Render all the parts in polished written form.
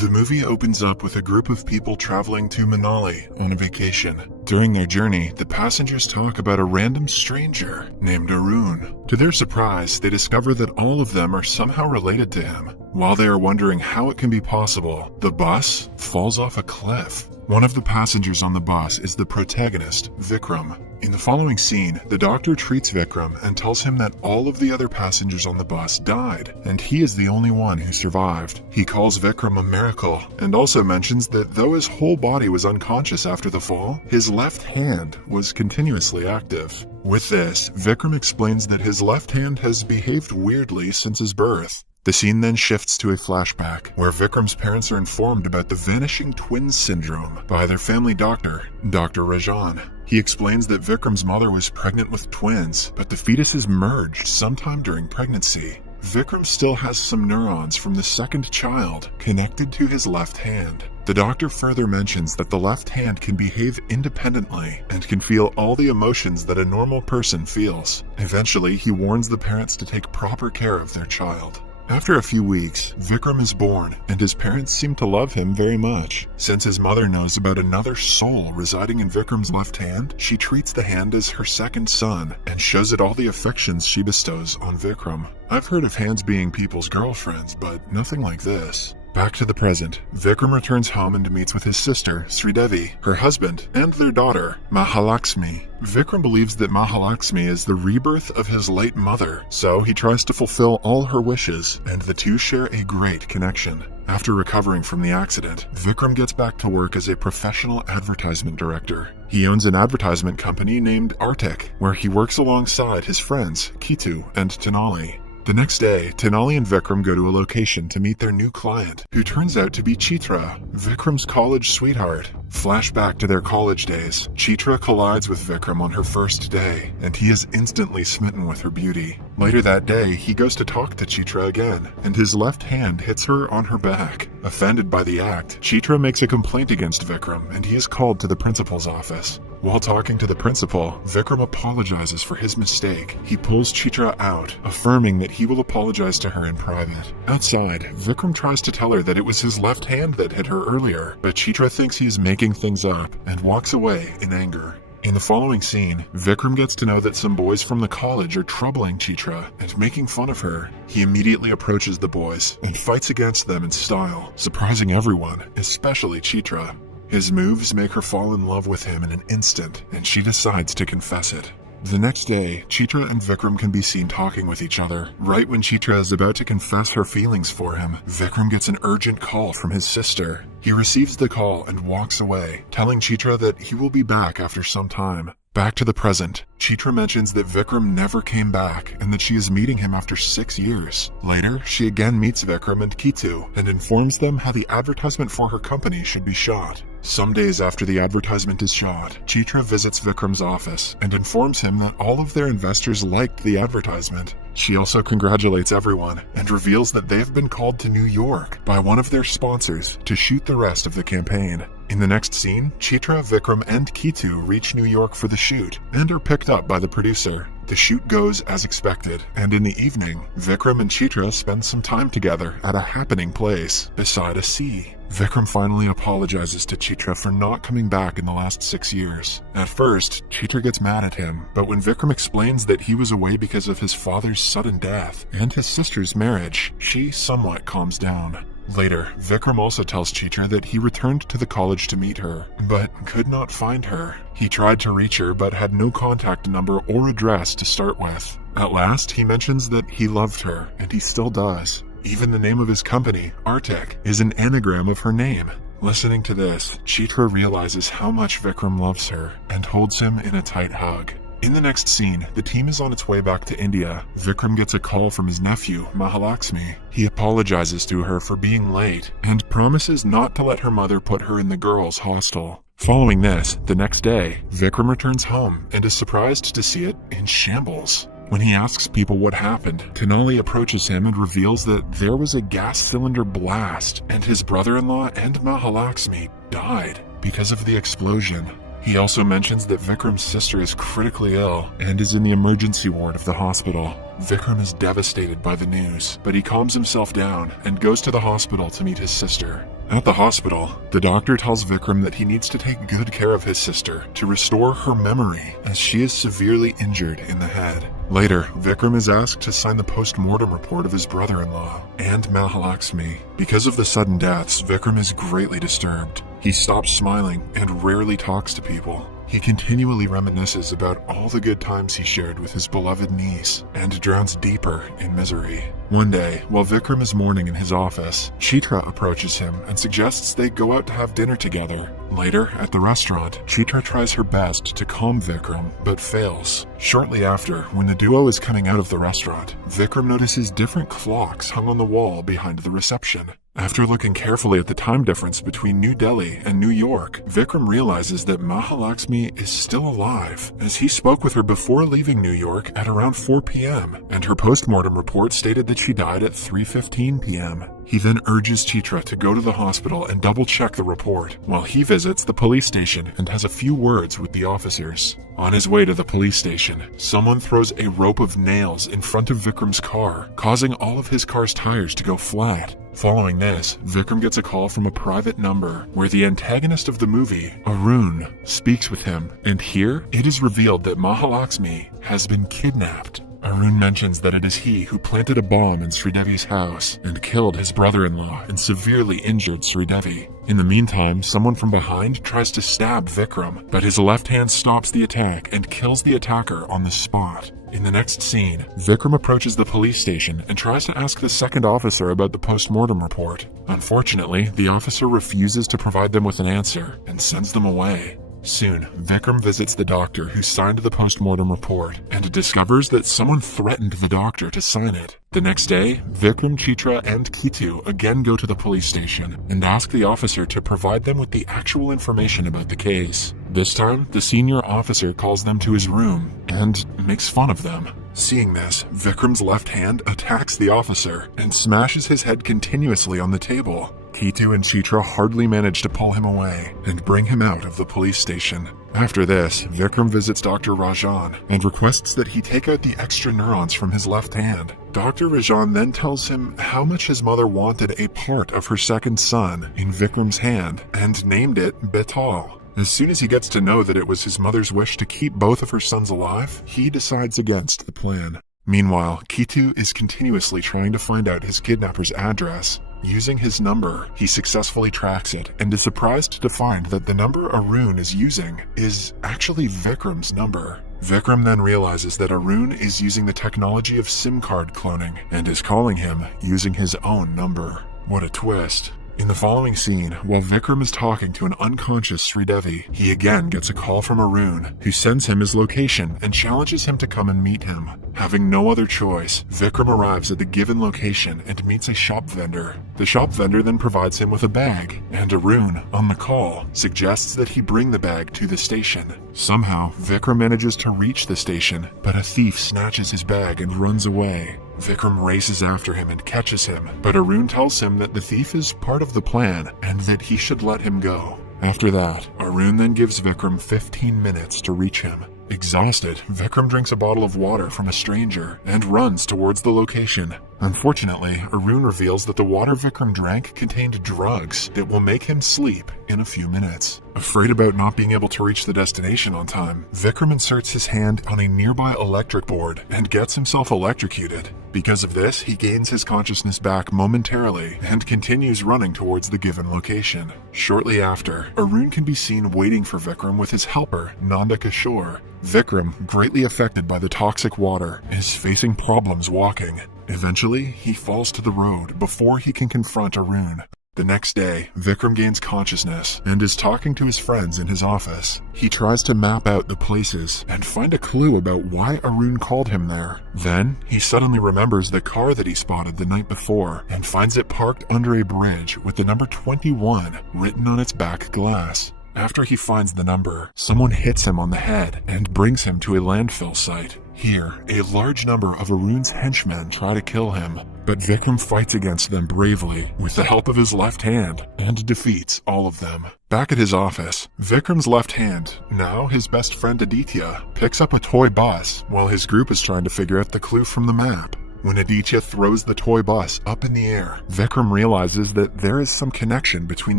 The movie opens up with a group of people traveling to Manali on a vacation. During their journey, the passengers talk about a random stranger named Arun. To their surprise, they discover that all of them are somehow related to him. While they are wondering how it can be possible, the bus falls off a cliff. One of the passengers on the bus is the protagonist, Vikram. In the following scene, the doctor treats Vikram and tells him that all of the other passengers on the bus died, and he is the only one who survived. He calls Vikram a miracle, and also mentions that though his whole body was unconscious after the fall, his left hand was continuously active. With this, Vikram explains that his left hand has behaved weirdly since his birth. The scene then shifts to a flashback, where Vikram's parents are informed about the Vanishing Twin Syndrome by their family doctor, Dr. Rajan. He explains that Vikram's mother was pregnant with twins, but the fetuses merged sometime during pregnancy. Vikram still has some neurons from the second child connected to his left hand. The doctor further mentions that the left hand can behave independently and can feel all the emotions that a normal person feels. Eventually, he warns the parents to take proper care of their child. After a few weeks, Vikram is born, and his parents seem to love him very much. Since his mother knows about another soul residing in Vikram's left hand, she treats the hand as her second son and shows it all the affections she bestows on Vikram. I've heard of hands being people's girlfriends, but nothing like this. Back to the present, Vikram returns home and meets with his sister, Sridevi, her husband, and their daughter, Mahalakshmi. Vikram believes that Mahalakshmi is the rebirth of his late mother, so he tries to fulfill all her wishes, and the two share a great connection. After recovering from the accident, Vikram gets back to work as a professional advertisement director. He owns an advertisement company named Artek, where he works alongside his friends, Kitu and Tenali. The next day, Tenali and Vikram go to a location to meet their new client, who turns out to be Chitra, Vikram's college sweetheart. Flashback to their college days, Chitra collides with Vikram on her first day, and he is instantly smitten with her beauty. Later that day, he goes to talk to Chitra again, and his left hand hits her on her back. Offended by the act, Chitra makes a complaint against Vikram, and he is called to the principal's office. While talking to the principal, Vikram apologizes for his mistake. He pulls Chitra out, affirming that he will apologize to her in private. Outside, Vikram tries to tell her that it was his left hand that hit her earlier, but Chitra thinks he is making things up and walks away in anger. In the following scene, Vikram gets to know that some boys from the college are troubling Chitra and making fun of her. He immediately approaches the boys and fights against them in style, surprising everyone, especially Chitra. His moves make her fall in love with him in an instant, and she decides to confess it. The next day, Chitra and Vikram can be seen talking with each other. Right when Chitra is about to confess her feelings for him, Vikram gets an urgent call from his sister. He receives the call and walks away, telling Chitra that he will be back after some time. Back to the present, Chitra mentions that Vikram never came back and that she is meeting him after 6 years. Later, she again meets Vikram and Kitu and informs them how the advertisement for her company should be shot. Some days after the advertisement is shot, Chitra visits Vikram's office and informs him that all of their investors liked the advertisement. She also congratulates everyone and reveals that they have been called to New York by one of their sponsors to shoot the rest of the campaign. In the next scene, Chitra, Vikram, and Kitu reach New York for the shoot and are picked up by the producer. The shoot goes as expected, and in the evening, Vikram and Chitra spend some time together at a happening place beside a sea. Vikram finally apologizes to Chitra for not coming back in the last 6 years. At first, Chitra gets mad at him, but when Vikram explains that he was away because of his father's sudden death and his sister's marriage, she somewhat calms down. Later, Vikram also tells Chitra that he returned to the college to meet her, but could not find her. He tried to reach her but had no contact number or address to start with. At last, he mentions that he loved her, and he still does. Even the name of his company, Artek, is an anagram of her name. Listening to this, Chitra realizes how much Vikram loves her and holds him in a tight hug. In the next scene, the team is on its way back to India. Vikram gets a call from his nephew, Mahalakshmi. He apologizes to her for being late and promises not to let her mother put her in the girls' hostel. Following this, the next day, Vikram returns home and is surprised to see it in shambles. When he asks people what happened, Tenali approaches him and reveals that there was a gas cylinder blast and his brother-in-law and Mahalakshmi died because of the explosion. He also mentions that Vikram's sister is critically ill and is in the emergency ward of the hospital. Vikram is devastated by the news, but he calms himself down and goes to the hospital to meet his sister. At the hospital, the doctor tells Vikram that he needs to take good care of his sister to restore her memory, as she is severely injured in the head. Later, Vikram is asked to sign the post-mortem report of his brother-in-law and Mahalakshmi. Because of the sudden deaths, Vikram is greatly disturbed. He stops smiling and rarely talks to people. He continually reminisces about all the good times he shared with his beloved niece and drowns deeper in misery. One day, while Vikram is mourning in his office, Chitra approaches him and suggests they go out to have dinner together. Later, at the restaurant, Chitra tries her best to calm Vikram, but fails. Shortly after, when the duo is coming out of the restaurant, Vikram notices different clocks hung on the wall behind the reception. After looking carefully at the time difference between New Delhi and New York, Vikram realizes that Mahalakshmi is still alive, as he spoke with her before leaving New York at around 4 p.m., and her post-mortem report stated that she died at 3:15 p.m. He then urges Chitra to go to the hospital and double-check the report, while he visits the police station and has a few words with the officers. On his way to the police station, someone throws a rope of nails in front of Vikram's car, causing all of his car's tires to go flat. Following this, Vikram gets a call from a private number where the antagonist of the movie, Arun, speaks with him, and here it is revealed that Mahalakshmi has been kidnapped. Arun mentions that it is he who planted a bomb in Sridevi's house and killed his brother-in-law and severely injured Sridevi. In the meantime, someone from behind tries to stab Vikram, but his left hand stops the attack and kills the attacker on the spot. In the next scene, Vikram approaches the police station and tries to ask the second officer about the post-mortem report. Unfortunately, the officer refuses to provide them with an answer and sends them away. Soon, Vikram visits the doctor who signed the post-mortem report and discovers that someone threatened the doctor to sign it. The next day, Vikram, Chitra, and Kitu again go to the police station and ask the officer to provide them with the actual information about the case. This time, the senior officer calls them to his room and makes fun of them. Seeing this, Vikram's left hand attacks the officer and smashes his head continuously on the table. Kitu and Chitra hardly manage to pull him away and bring him out of the police station. After this, Vikram visits Dr. Rajan and requests that he take out the extra neurons from his left hand. Dr. Rajan then tells him how much his mother wanted a part of her second son in Vikram's hand and named it Betal. As soon as he gets to know that it was his mother's wish to keep both of her sons alive, he decides against the plan. Meanwhile, Kitu is continuously trying to find out his kidnapper's address. Using his number, he successfully tracks it and is surprised to find that the number Arun is using is actually Vikram's number. Vikram then realizes that Arun is using the technology of SIM card cloning and is calling him using his own number. What a twist. In the following scene, while Vikram is talking to an unconscious Sridevi, he again gets a call from Arun, who sends him his location and challenges him to come and meet him. Having no other choice, Vikram arrives at the given location and meets a shop vendor. The shop vendor then provides him with a bag, and Arun, on the call, suggests that he bring the bag to the station. Somehow, Vikram manages to reach the station, but a thief snatches his bag and runs away. Vikram races after him and catches him, but Arun tells him that the thief is part of the plan and that he should let him go. After that, Arun then gives Vikram 15 minutes to reach him. Exhausted, Vikram drinks a bottle of water from a stranger and runs towards the location. Unfortunately, Arun reveals that the water Vikram drank contained drugs that will make him sleep in a few minutes. Afraid about not being able to reach the destination on time, Vikram inserts his hand on a nearby electric board and gets himself electrocuted. Because of this, he gains his consciousness back momentarily and continues running towards the given location. Shortly after, Arun can be seen waiting for Vikram with his helper, Nanda Kishore. Vikram, greatly affected by the toxic water, is facing problems walking. Eventually, he falls to the road before he can confront Arun. The next day, Vikram gains consciousness and is talking to his friends in his office. He tries to map out the places and find a clue about why Arun called him there. Then, he suddenly remembers the car that he spotted the night before and finds it parked under a bridge with the number 21 written on its back glass. After he finds the number, someone hits him on the head and brings him to a landfill site. Here, a large number of Arun's henchmen try to kill him, but Vikram fights against them bravely with the help of his left hand and defeats all of them. Back at his office, Vikram's left hand, now his best friend Aditya, picks up a toy bus while his group is trying to figure out the clue from the map. When Aditya throws the toy bus up in the air, Vikram realizes that there is some connection between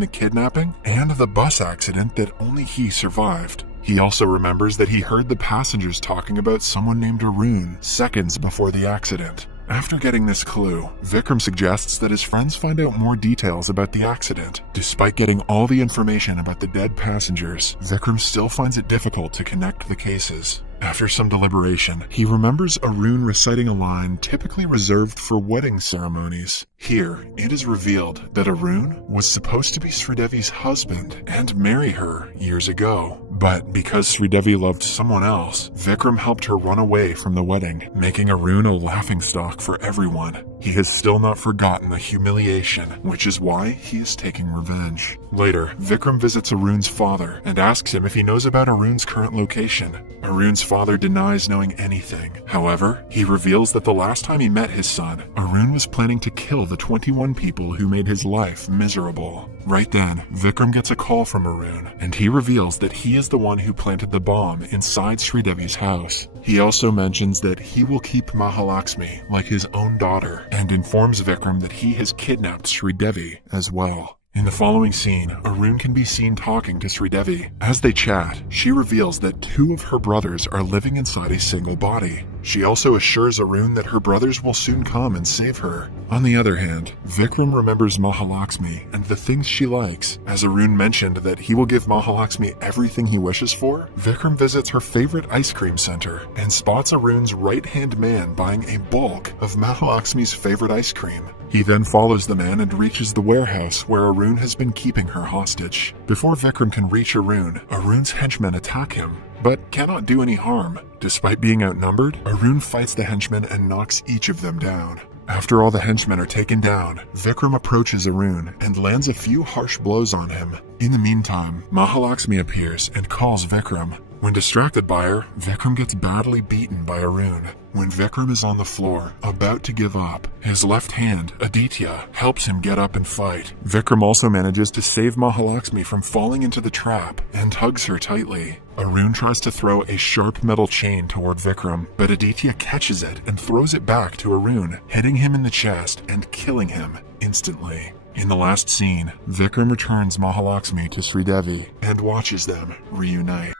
the kidnapping and the bus accident that only he survived. He also remembers that he heard the passengers talking about someone named Arun seconds before the accident. After getting this clue, Vikram suggests that his friends find out more details about the accident. Despite getting all the information about the dead passengers, Vikram still finds it difficult to connect the cases. After some deliberation, he remembers Arun reciting a line typically reserved for wedding ceremonies. Here, it is revealed that Arun was supposed to be Sridevi's husband and marry her years ago. But because Sridevi loved someone else, Vikram helped her run away from the wedding, making Arun a laughingstock for everyone. He has still not forgotten the humiliation, which is why he is taking revenge. Later, Vikram visits Arun's father and asks him if he knows about Arun's current location. Arun's father denies knowing anything. However, he reveals that the last time he met his son, Arun was planning to kill the 21 people who made his life miserable. Right then, Vikram gets a call from Arun, and he reveals that he is the one who planted the bomb inside Sridevi's house. He also mentions that he will keep Mahalakshmi like his own daughter, and informs Vikram that he has kidnapped Sridevi as well. In the following scene, Arun can be seen talking to Sridevi. As they chat, she reveals that 2 of her brothers are living inside a single body. She also assures Arun that her brothers will soon come and save her. On the other hand, Vikram remembers Mahalakshmi and the things she likes. As Arun mentioned that he will give Mahalakshmi everything he wishes for, Vikram visits her favorite ice cream center and spots Arun's right-hand man buying a bulk of Mahalakshmi's favorite ice cream. He then follows the man and reaches the warehouse where Arun has been keeping her hostage. Before Vikram can reach Arun, Arun's henchmen attack him, but cannot do any harm. Despite being outnumbered, Arun fights the henchmen and knocks each of them down. After all the henchmen are taken down, Vikram approaches Arun and lands a few harsh blows on him. In the meantime, Mahalakshmi appears and calls Vikram. When distracted by her, Vikram gets badly beaten by Arun. When Vikram is on the floor, about to give up, his left hand, Aditya, helps him get up and fight. Vikram also manages to save Mahalakshmi from falling into the trap and hugs her tightly. Arun tries to throw a sharp metal chain toward Vikram, but Aditya catches it and throws it back to Arun, hitting him in the chest and killing him instantly. In the last scene, Vikram returns Mahalakshmi to Sridevi and watches them reunite.